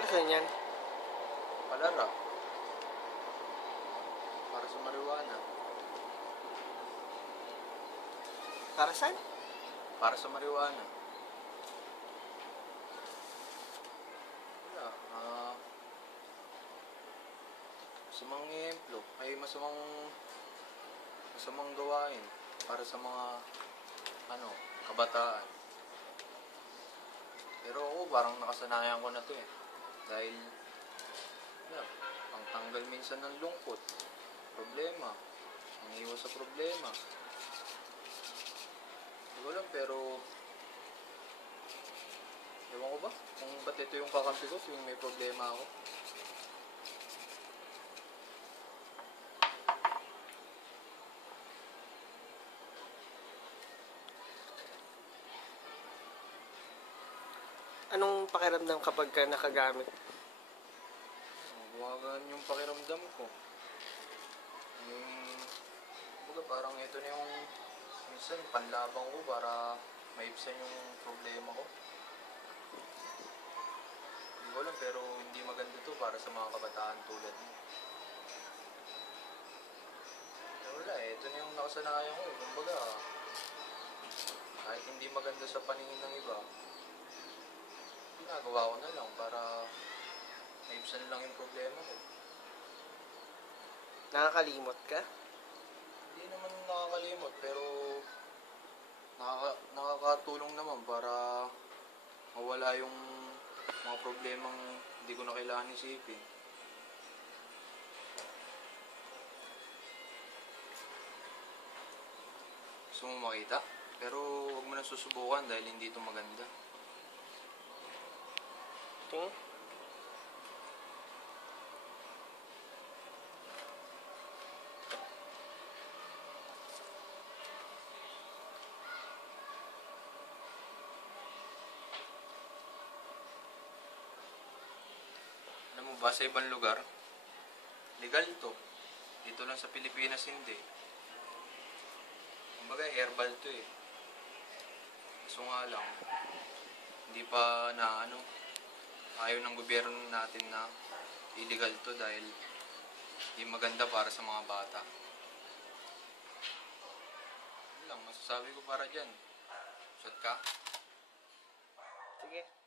Para saan yan? Palara. Para sa marijuana. Para saan? Para sa marijuana. Wala. Masamang ehemplo. Ay masamang gawain. Para sa mga kabataan. Pero ako parang nakasanayan ko na to eh. Dahil ang tanggal minsan ng lungkot, problema, ang iwas sa problema. Hindi ko alam, pero ewan ko ba kung ba't ito yung kakampi ko tuwing may problema ako. Anong pakiramdam kapag ka nakagamit? Buwagan yung pakiramdam ko. Baga parang ito na yung minsan panlabang ko para maibsan yung problema ko. Hindi ko alam, pero hindi maganda to para sa mga kabataan tulad mo. Wala eh, ito na yung nakasanayan ko. Kumbaga, kahit hindi maganda sa paningin ng iba, ginagawa ko na lang para maibsan lang yung problema ko. Nakakalimot ka? Hindi naman nakakalimot, pero nakakatulong naman para mawala yung mga problemang hindi ko na kailangan isipin. Gusto mo makita? Pero huwag mo na susubukan dahil hindi ito maganda. Tingin? Alam mo ba, sa ibang lugar, legal to. Dito lang sa Pilipinas hindi. Kumbaga, herbal to eh. Kaso nga lang, hindi pa ayaw ng gobyerno natin na illegal to dahil hindi maganda para sa mga bata. Yun lang, masasabi ko para dyan. Shot ka? Sige.